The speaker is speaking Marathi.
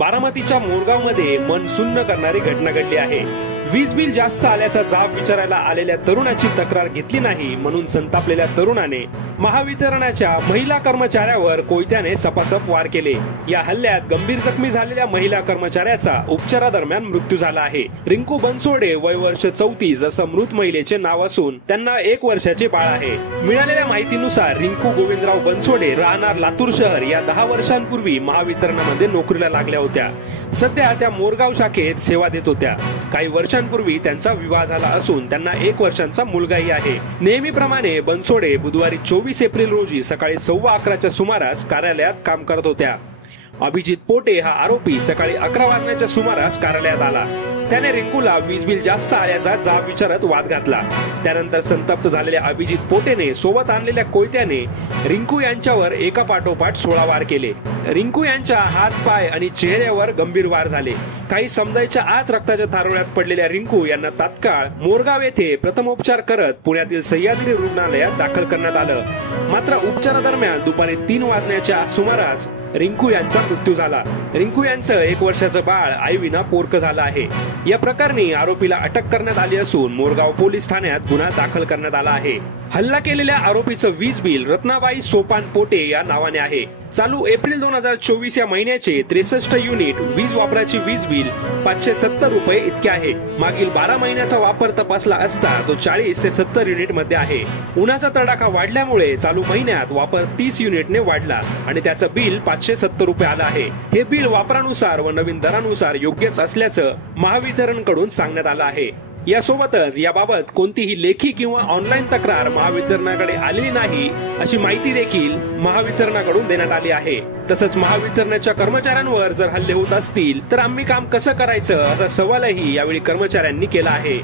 बारामतीच्या मोरगावमध्ये मन सुन्न करणारी घटना घडली आहे। वीज बिल जास्त आल्याचा जाब विचारायला आलेल्या तरुणाची तक्रार घेतली नाही म्हणून संतापलेल्या तरुणाने महावितरणाच्या महिला कर्मचाऱ्यावर कोयत्याने सपासप वार केले। या हल्ल्यात गंभीर जखमी झालेल्या महिला कर्मचाऱ्याचा उपचारादरम्यान मृत्यू झाला आहे। रिंकू बनसोडे वय वर्ष 34 असं मृत महिलेचे नाव असून त्यांना 1 वर्षाचे बाळ आहे। मिळालेल्या माहितीनुसार रिंकू गोविंदराव बनसोडे राहणार लातूर शहर या 10 वर्षांपूर्वी महावितरणामध्ये नोकरीला लागल्या होत्या। सध्या त्या मोरगाव शाखेत सेवा देत होत्या। काही वर्षांपूर्वी त्यांचा विवाह झाला असून त्यांना 1 वर्षांचा मुलगाही आहे। नेहमीप्रमाणे बनसोडे बुधवारी 24 एप्रिल रोजी सकाळी 11:15च्या सुमारास कार्यालयात काम करत होत्या। अभिजित पोटे हा आरोपी सकाळी 11 वाजण्याच्या सुमारास कार्यालयात आला। त्याने रिंकूला वीज बिल जास्त आल्याचा जाब विचारत वाद घातला। त्यानंतर संतप्त झालेल्या अभिजित पोटेने सोबत आणलेल्या कोयत्याने रिंकू यांच्यावर एका पाठोपाठ 16 वार केले। रिंकू यांच्या हात, पाय आणि चेहऱ्यावर गंभीर वार झाले। काही समजायच्या आत रक्ताच्या थारोळ्यात पडलेल्या रिंकू यांना तात्काळ मोरगाव येथे प्रथमोपचार करत पुण्यातील सह्याद्री रुग्णालयात दाखल करण्यात आलं। मात्र उपचारादरम्यान दुपारी 3 वाजण्याच्या सुमारास रिंकू यांचा मृत्यू झाला। रिंकू यांचं 1 वर्षाचं बाळ आईविना पोरकं झालं आहे। या प्रकरणी आरोपीला अटक करण्यात आली असून मोरगाव पोलीस ठाण्यात गुन्हा दाखल करण्यात आला आहे। हल्ला केलेल्या आरोपीचं वीज बिल रत्नाबाई सोपान पोटे या नावाने आहे। चालू एप्रिल 2024 या महिन्याचे 63 युनिट वीज वापराची वीज बिल 570 रुपये इतके आहे। मागील 12 महिन्याचा वापर तपासला असता तो 40 ते 70 युनिट मध्ये आहे। उन्हाचा तडाखा वाढल्यामुळे चालू महिन्यात वापर 30 युनिटने वाढला आणि त्याचं बिल 570 रुपये आलं आहे। हे बिल वापरानुसार व नवीन दरानुसार योग्यच असल्याचं महावितरणकडून सांगण्यात आलं आहे। यासोबतच याबाबत कोणतीही लेखी किंवा ऑनलाईन तक्रार महावितरणाकडे आलेली नाही अशी माहिती देखील महावितरणाकडून देण्यात आली आहे। तसंच महावितरणाच्या कर्मचाऱ्यांवर जर हल्ले होत असतील तर आम्ही काम कसं करायचं असा सवालही यावेळी कर्मचाऱ्यांनी केला आहे।